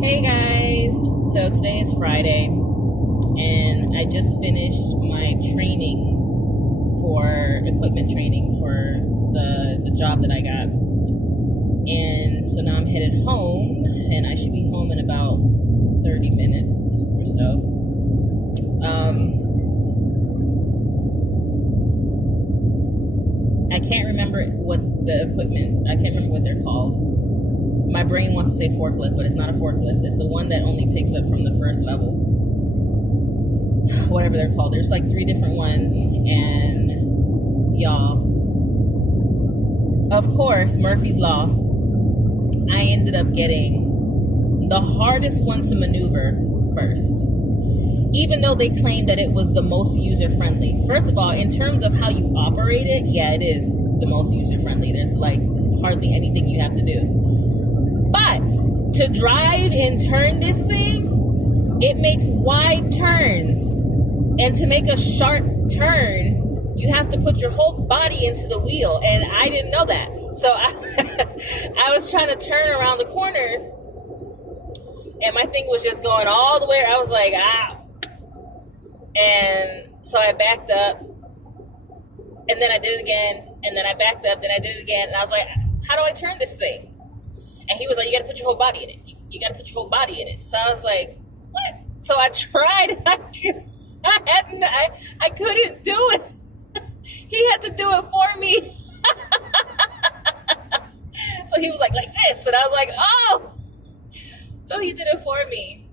Hey guys! So today is Friday, and I just finished my training for equipment training for the job that I got. And so now I'm headed home, and I should be home in about 30 minutes or so. I can't remember I can't remember what they're called. My brain wants to say forklift, but it's not a forklift. It's the one that only picks up from the first level. Whatever they're called. There's like 3 different ones. And y'all, of course, Murphy's Law, I ended up getting the hardest one to maneuver first. Even though they claimed that it was the most user-friendly. First of all, in terms of how you operate it, yeah, it is the most user-friendly. There's like hardly anything you have to do. But to drive and turn this thing, it makes wide turns. And to make a sharp turn, you have to put your whole body into the wheel. And I didn't know that. So I was trying to turn around the corner, and my thing was just going all the way. I was like, ah. And so I backed up, and then I did it again, and then I backed up, then I did it again. And I was like, how do I turn this thing? And he was like, you got to put your whole body in it. You got to put your whole body in it. So I was like, what? So I tried. I couldn't do it. He had to do it for me. So he was like this. And I was like, oh. So he did it for me.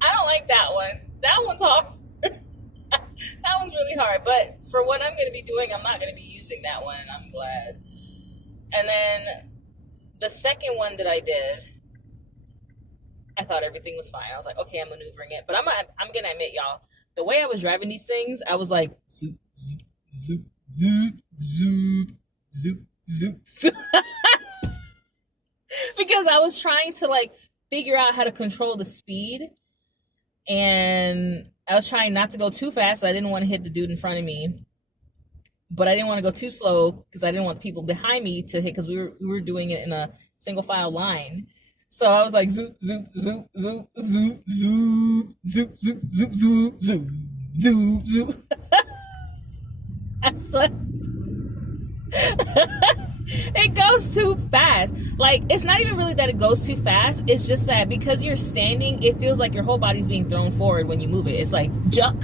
I don't like that one. That one's hard. That one's really hard. But for what I'm going to be doing, I'm not going to be using that one. And I'm glad. And then the second one that I did, I thought everything was fine. I was like, okay, I'm maneuvering it. But I'm going to admit, y'all, the way I was driving these things, I was like, zoop, zoop, zoop, zoop, zoop, zoop, zoop, zoop. Because I was trying to like figure out how to control the speed. And I was trying not to go too fast. So I didn't want to hit the dude in front of me. But I didn't want to go too slow because I didn't want the people behind me to hit, because we were doing it in a single file line. So I was like zoop, zoop, zoop, zoop, zoop, zoop, zoop, zoop, zoop, zoop, zoop, zoop, zoop. I said, it goes too fast. Like, it's not even really that it goes too fast. It's just that because you're standing, it feels like your whole body's being thrown forward when you move it. It's like junk.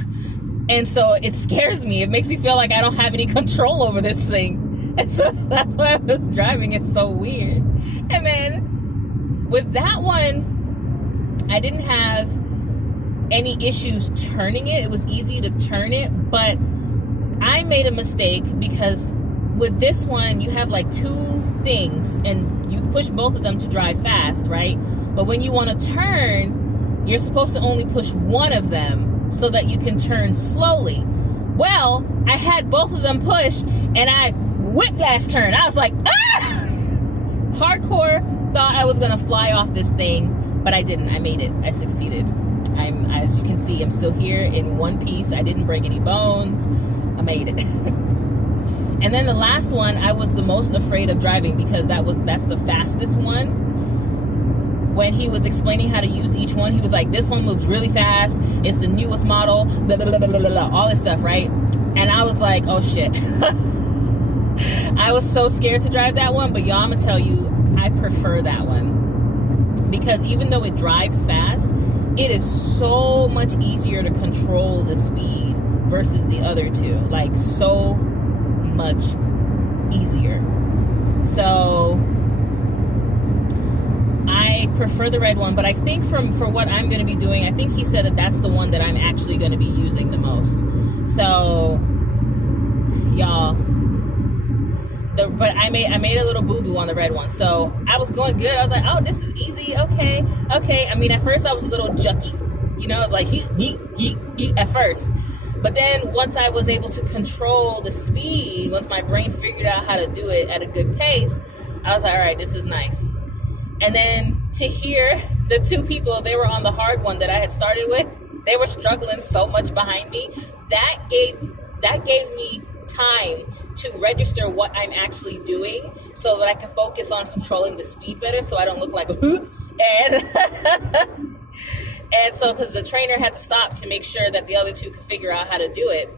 And so it scares me. It makes me feel like I don't have any control over this thing. And so that's why I was driving. It's so weird. And then with that one, I didn't have any issues turning it. It was easy to turn it. But I made a mistake because with this one, you have like 2 things and you push both of them to drive fast, right? But when you want to turn, you're supposed to only push one of them so that you can turn slowly. Well, I had both of them pushed, and I whiplash turned. I was like, ah! Hardcore thought I was gonna fly off this thing, but I didn't. I made it. I succeeded. As you can see, I'm still here in one piece. I didn't break any bones. I made it. And then the last one, I was the most afraid of driving because that's the fastest one. When he was explaining how to use each one, he was like, this one moves really fast. It's the newest model, blah, blah, blah, blah, blah, blah, all this stuff, right? And I was like, oh shit. I was so scared to drive that one, but y'all, I'm gonna tell you, I prefer that one. Because even though it drives fast, it is so much easier to control the speed versus the other 2. Like, so much easier. So I prefer the red one, but I think for what I'm going to be doing, I think he said that that's the one that I'm actually going to be using the most. So, y'all, but I made a little boo-boo on the red one. So I was going good. I was like, oh, this is easy. Okay. I mean, at first I was a little jucky. You know, I was like, he at first. But then once I was able to control the speed, once my brain figured out how to do it at a good pace, I was like, all right, this is nice. And then to hear the 2 people, they were on the hard one that I had started with, they were struggling so much behind me. That gave me time to register what I'm actually doing so that I can focus on controlling the speed better so I don't look like a hoot And and so because the trainer had to stop to make sure that the other two could figure out how to do it.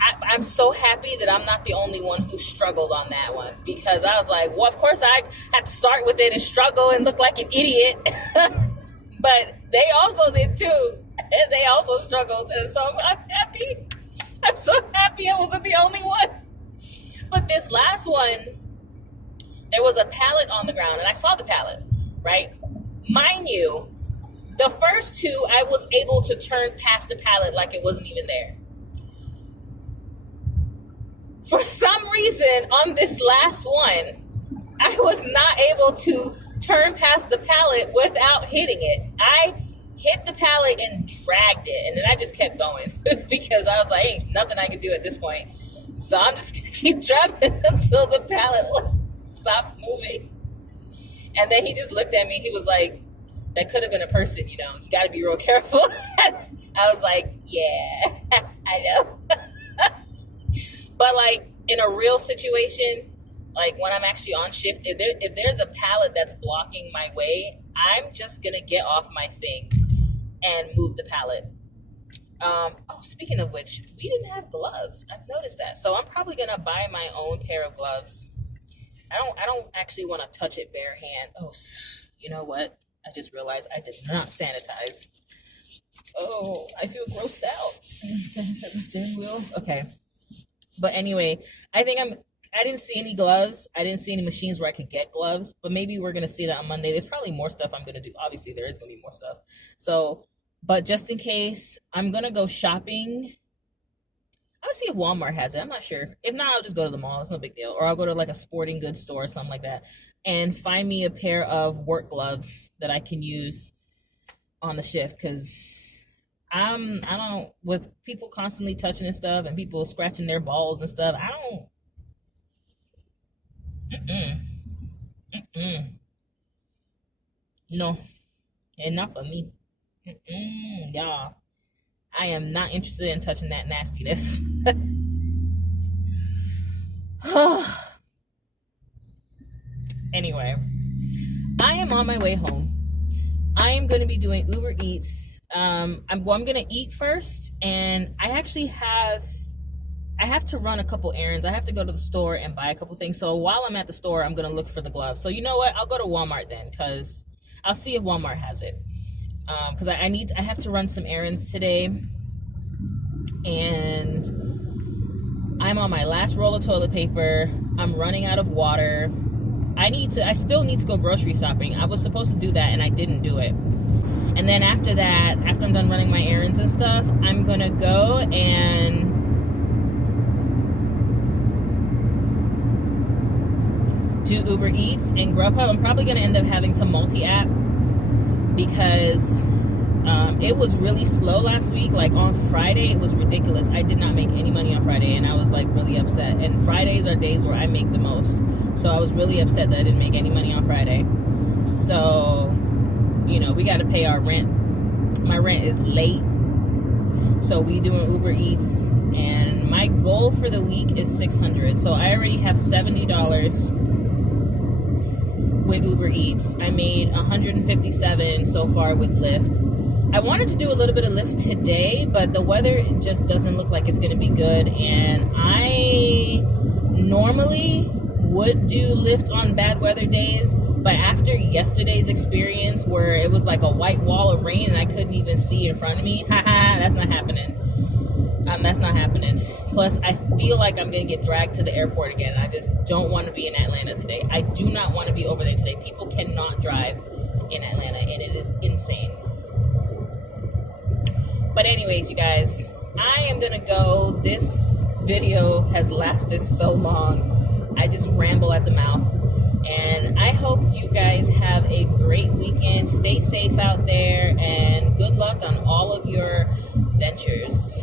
I'm so happy that I'm not the only one who struggled on that one, because I was like, well, of course I had to start with it and struggle and look like an idiot. But they also did too. And they also struggled. And so I'm happy. I'm so happy I wasn't the only one. But this last one, there was a pallet on the ground, and I saw the pallet, right? Mind you, the first two, I was able to turn past the pallet like it wasn't even there. For some reason, on this last one, I was not able to turn past the pallet without hitting it. I hit the pallet and dragged it, and then I just kept going because I was like, ain't nothing I can do at this point. So I'm just gonna keep driving until the pallet stops moving. And then he just looked at me. He was like, that could have been a person, you know. You got to be real careful. I was like, yeah, I know. But like in a real situation, like when I'm actually on shift, if there's a pallet that's blocking my way, I'm just gonna get off my thing and move the pallet. Oh, speaking of which, we didn't have gloves. I've noticed that. So I'm probably gonna buy my own pair of gloves. I don't actually want to touch it bare hand. Oh, you know what? I just realized I did not sanitize. Oh, I feel grossed out. Sanitize the steering wheel. Okay. But anyway, I didn't see any gloves. I didn't see any machines where I could get gloves, but maybe we're going to see that on Monday. There's probably more stuff I'm going to do. Obviously, there is going to be more stuff. So, but just in case, I'm going to go shopping. I would see if Walmart has it. I'm not sure. If not, I'll just go to the mall. It's no big deal. Or I'll go to like a sporting goods store or something like that and find me a pair of work gloves that I can use on the shift, because I don't, with people constantly touching and stuff and people scratching their balls and stuff, I don't, no, enough for me. Y'all, I am not interested in touching that nastiness. Anyway, I am on my way home. I am going to be doing Uber Eats. I'm going to eat first, and I have to run a couple errands. I have to go to the store and buy a couple things. So while I'm at the store, I'm going to look for the gloves. So you know what? I'll go to Walmart then, because I'll see if Walmart has it. Because I have to run some errands today, and I'm on my last roll of toilet paper. I'm running out of water. I still need to go grocery shopping. I was supposed to do that, and I didn't do it. And then after that, after I'm done running my errands and stuff, I'm going to go and do Uber Eats and Grubhub. I'm probably going to end up having to multi-app, because it was really slow last week. Like on Friday, it was ridiculous. I did not make any money on Friday, and I was like really upset. And Fridays are days where I make the most. So I was really upset that I didn't make any money on Friday. So, you know, we got to pay our rent. My rent is late. So we doing Uber Eats, and my goal for the week is $600. So I already have $70 with Uber Eats. I made $157 so far with Lyft. I wanted to do a little bit of Lyft today, but the weather just doesn't look like it's going to be good. And I normally would do Lyft on bad weather days, but after yesterday's experience where it was like a white wall of rain and I couldn't even see in front of me, that's not happening. That's not happening. Plus, I feel like I'm going to get dragged to the airport again. I just don't want to be in Atlanta today. I do not want to be over there today. People cannot drive in Atlanta, and it is insane. But anyways, you guys, I am going to go. This video has lasted so long. I just ramble at the mouth. And I hope you guys have a great weekend. Stay safe out there, and good luck on all of your ventures.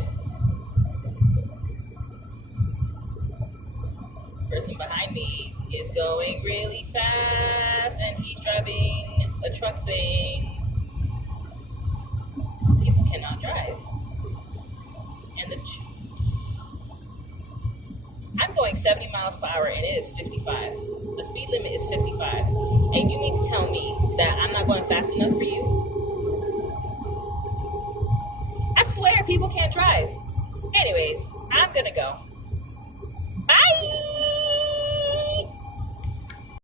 Person behind me is going really fast, and he's driving a truck thing. People cannot drive. And I'm going 70 miles per hour and it is 55. The speed limit is 55. And you mean to tell me that I'm not going fast enough for you? I swear people can't drive. Anyways, I'm gonna go.